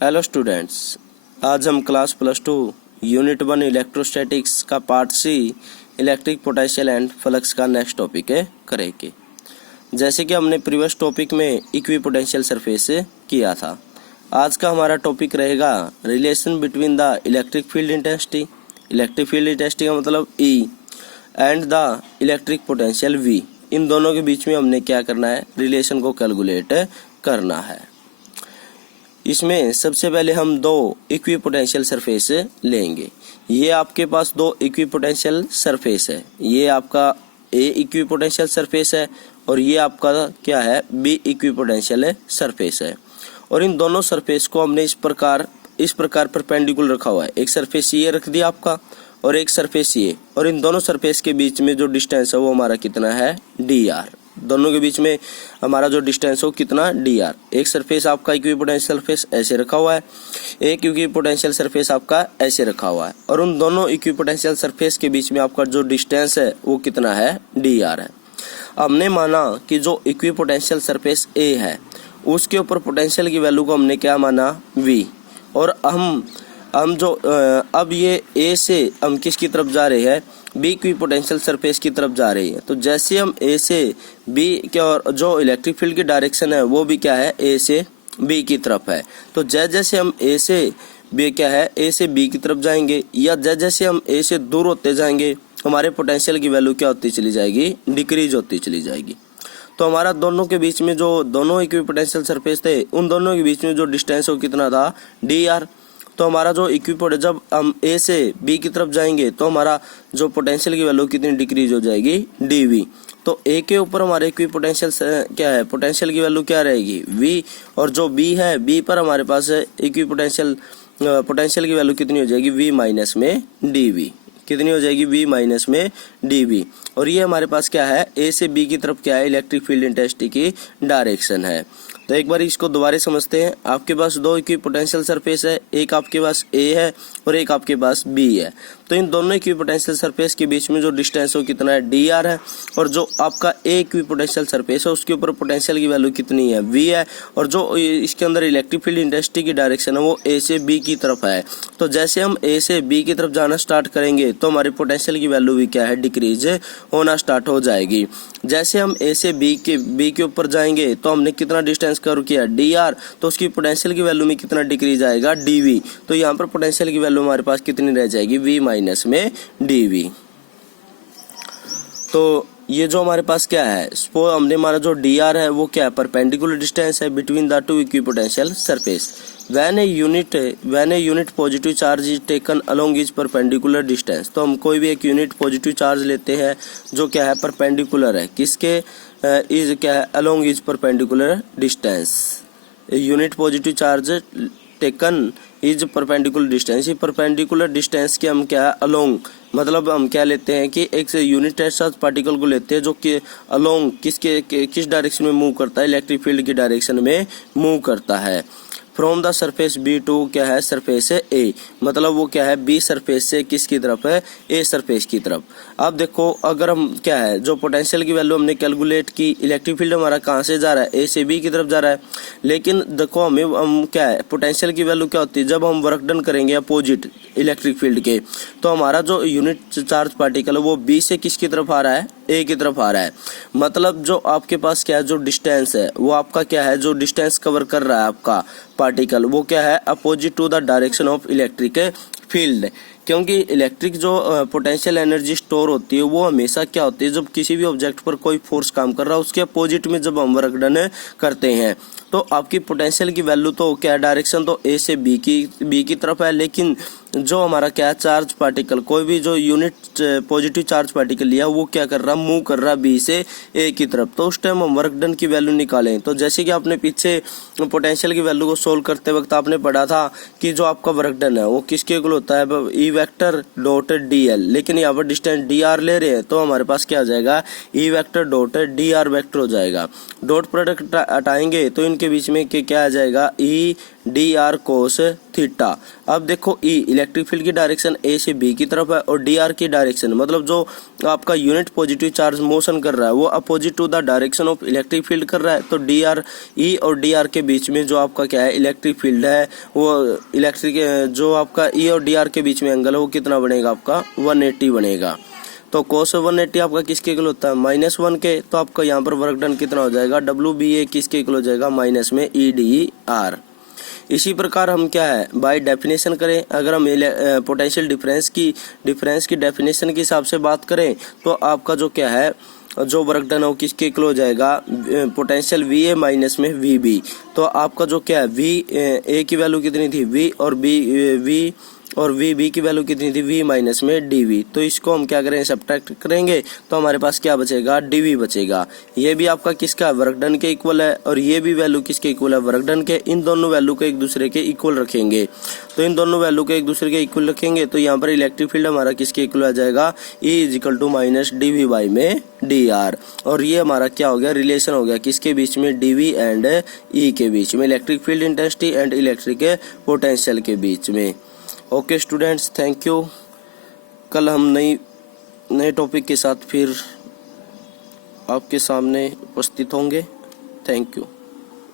Hello students, आज हम class +2 unit 1 electrostatics का part C electric potential and flux का नेक्स्ट टॉपिक करेंगे। जैसे कि हमने प्रीवियस टॉपिक में इक्विपोटेंशियल सरफेस किया था, आज का हमारा टॉपिक रहेगा relation between the electric field intensity. Electric field intensity का मतलब E and the electric potential V। इन दोनों के बीच में हमने क्या करना है, रिलेशन को कैलकुलेट करना है। इसमें सबसे पहले हम दो इक्विपोटेंशियल सरफेस लेंगे। ये आपके पास दो इक्विपोटेंशियल सरफेस है, ये आपका A इक्विपोटेंशियल सरफेस है और ये आपका क्या है, B इक्विपोटेंशियल सरफेस है। और इन दोनों सरफेस को हमने इस प्रकार परपेंडिकुलर रखा हुआ है। एक सरफेस ये रख दिया आपका और एक सरफेस ये, और इन दोनों सरफेस के बीच में जो डिस्टेंस है वो हमारा कितना है, dr। दोनों के बीच में हमारा जो डिस्टेंस हो कितना, dr। एक सरफेस आपका इक्विपोटेंशियल सरफेस ऐसे रखा हुआ है, एक इक्विपोटेंशियल सरफेस आपका ऐसे रखा हुआ है, और उन दोनों इक्विपोटेंशियल सरफेस के बीच में आपका जो डिस्टेंस है वो कितना है, dr है। हमने माना कि जो इक्विपोटेंशियल सरफेस A है उसके ऊपर पोटेंशियल की वैल्यू को हमने क्या माना, V। और हम जो अब ये A से हम किसकी तरफ जा रहे हैं, B इक्विपोटेंशियल सरफेस की तरफ जा रही है। तो जैसे हम A से B के, और जो इलेक्ट्रिक फील्ड की डायरेक्शन है वो भी क्या है, A से B की तरफ है। तो जैसे हम A से B क्या है, A से B की तरफ जाएंगे, या जैसे हम A से दूर होते जाएंगे हमारे पोटेंशियल की वैल्यू क्या होती चली जाएगी, डिक्रीज होती चली जाएगी। तो हमारा दोनों के बीच में जो दोनों इक्विपोटेंशियल सरफेस थे उन दोनों के बीच में जो डिस्टेंस वो कितना था, dr। तो हमारा जो इक्विपोटेंशियल, जब हम A से B की तरफ जाएंगे तो हमारा जो पोटेंशियल की वैल्यू कितनी डिक्रीज हो जाएगी, dv। तो A के ऊपर हमारे इक्विपोटेंशियल क्या है, पोटेंशियल की वैल्यू क्या रहेगी, V। और जो B है, B पर हमारे पास इक्विपोटेंशियल पोटेंशियल की वैल्यू कितनी हो जाएगी, V माइनस में dv। कितनी हो जाएगी, V माइनस में dv। और ये हमारे पास क्या है, A से B की तरफ क्या है, इलेक्ट्रिक फील्ड इंटेंसिटी की डायरेक्शन है। तो एक बार इसको दोबारा समझते हैं। आपके पास दो इक्विपोटेंशियल सरफेस है, एक आपके पास A है और एक आपके पास B है। तो इन दोनों इक्विपोटेंशियल सरफेस के बीच में जो डिस्टेंस है वो कितना है, dr है। और जो आपका A इक्विपोटेंशियल सरफेस है उसके ऊपर पोटेंशियल की वैल्यू कितनी है, V है। और जो इसके अंदर इलेक्ट्रिक फील्ड इंटेंसिटी की डायरेक्शन है वो A से B की तरफ है। तो जैसे हम A से B की तरफ जाना स्टार्ट करेंगे तो हमारी पोटेंशियल की वैल्यू भी क्या है, डिक्रीज होना स्टार्ट हो जाएगी। जैसे हम A से B के ऊपर जाएंगे तो हमने कितना डिस्टेंस कवर किया, dr। तो उसकी पोटेंशियल की वैल्यू में कितना डिक्रीज आएगा, dv। तो यहाँ पर पोटेंशियल की वैल्यू हमारे पास कितनी रह जाएगी, V माइनस में dv। तो ये जो हमारे पास क्या है, सपोज हमने हमारा जो dr है वो क्या है, परपेंडिकुलर डिस्टेंस है between the two equipotential surface. when a unit positive charge is taken along its perpendicular distance। तो हम कोई भी एक यूनिट पॉजिटिव चार्ज लेते हैं जो क्या है, परपेंडिकुलर है किसके, इज क्या है, along its perpendicular distance। Unit positive charge taken is perpendicular distance. ये परपेंडिकुलर डिस्टेंस के हम क्या, अलोंग, मतलब हम क्या लेते हैं कि एक यूनिट चार्ज पार्टिकल को लेते हैं जो कि अलोंग किस डायरेक्शन में मूव करता है, इलेक्ट्रिक फील्ड की डायरेक्शन में मूव करता है। From the surface B to क्या है, सरफेस A। मतलब वो क्या है, B सरफेस से किसकी तरफ है, A सरफेस की तरफ। अब देखो, अगर हम क्या है, जो पोटेंशियल की वैल्यू हमने कैलकुलेट की, इलेक्ट्रिक फील्ड हमारा कहाँ से जा रहा है, A से B की तरफ जा रहा है। लेकिन देखो हम क्या है, पोटेंशियल की वैल्यू क्या होती है, जब हम वर्क डन करेंगे अपोजिट इलेक्ट्रिक फील्ड के, तो हमारा जो यूनिट चार्ज पार्टिकल है वो B से किसकी तरफ आ रहा है, A की तरफ आ रहा है। मतलब जो आपके पास क्या है, जो डिस्टेंस है वो आपका क्या है, जो डिस्टेंस कवर कर रहा है आपका पार्टिकल वो क्या है, opposite to the direction of electric field. क्योंकि इलेक्ट्रिक जो पोटेंशियल एनर्जी स्टोर होती है वो हमेशा क्या होती है, जब किसी भी ऑब्जेक्ट पर कोई फोर्स काम कर रहा है उसके अपोजिट में जब हम वर्क डन करते हैं तो आपकी पोटेंशियल की वैल्यू तो क्या, डायरेक्शन तो A से B की तरफ है। लेकिन जो हमारा क्या है, चार्ज पार्टिकल, कोई भी जो यूनिट पॉजिटिव चार्ज पार्टिकल लिया वो क्या कर रहा, मूव कर रहा B से A की तरफ। तो उस टाइम हम वर्क डन की वैल्यू निकालें तो जैसे कि आपने पीछे पोटेंशियल की वैल्यू को सोल्व करते वक्त आपने पढ़ा था कि जो आपका वर्क डन है वो किसके इक्वल होता है E vector dot D L, लेकिन यहाँ पर डिस्टेंस डी आर ले रहे हैं तो हमारे पास क्या आ जाएगा, E vector dot D R vector हो जाएगा। डॉट प्रोडक्ट हटाएंगे तो इनके बीच में क्या आ जाएगा, E D R cos theta. अब देखो ई इलेक्ट्रिक फील्ड की डायरेक्शन ए से बी की तरफ है और डी आर की डायरेक्शन मतलब जो आपका यूनिट पॉजिटिव चार्ज मोशन कर रहा है वो opposite to the direction of electric field कर रहा है। तो डी आर ई और डी आर के बीच में जो आपका क्या है इलेक्ट्रिक फील्ड है वो इलेक्ट्रिक जो आपका ई और डी आर के बीच में एंगल है वो कितना बनेगा, आपका 180 बनेगा। तो cos 180 आपका किसके इक्वल होता है, -1 के। तो आपका यहाँ पर वर्क डन कितना हो जाएगा, WBA किसके इक्वल हो जाएगा, माइनस में EDR। इसी प्रकार हम क्या है बाय डेफिनेशन करें, अगर हम पोटेंशियल डिफरेंस की डेफिनेशन के हिसाब से बात करें तो आपका जो क्या है जो वर्क डन हो किसके इक्वल हो जाएगा, पोटेंशियल VA माइनस में VB। तो आपका जो क्या है A की वैल्यू कितनी थी V और VB की वैल्यू कितनी थी V माइनस में DV। तो इसको हम क्या करेंगे सब्ट्रैक्ट करेंगे तो हमारे पास क्या बचेगा, DV बचेगा। ये भी आपका किसका वर्क डन के इक्वल है और ये भी वैल्यू किसके इक्वल है, वर्क डन के। इन दोनों वैल्यू को एक दूसरे के इक्वल रखेंगे। तो इन दोनों वैल्यू को एक दूसरे के इक्वल रखेंगे तो यहाँ पर इलेक्ट्रिक फील्ड हमारा किसके इक्वल आ जाएगा, E is equal to minus DV by में DR। और ये हमारा क्या हो गया, रिलेशन हो गया किसके बीच में, DV एंड E के बीच में, electric field intensity and electric potential के बीच में। Okay students, thank you. कल हम नए टॉपिक के साथ फिर आपके सामने उपस्थित होंगे। Thank you.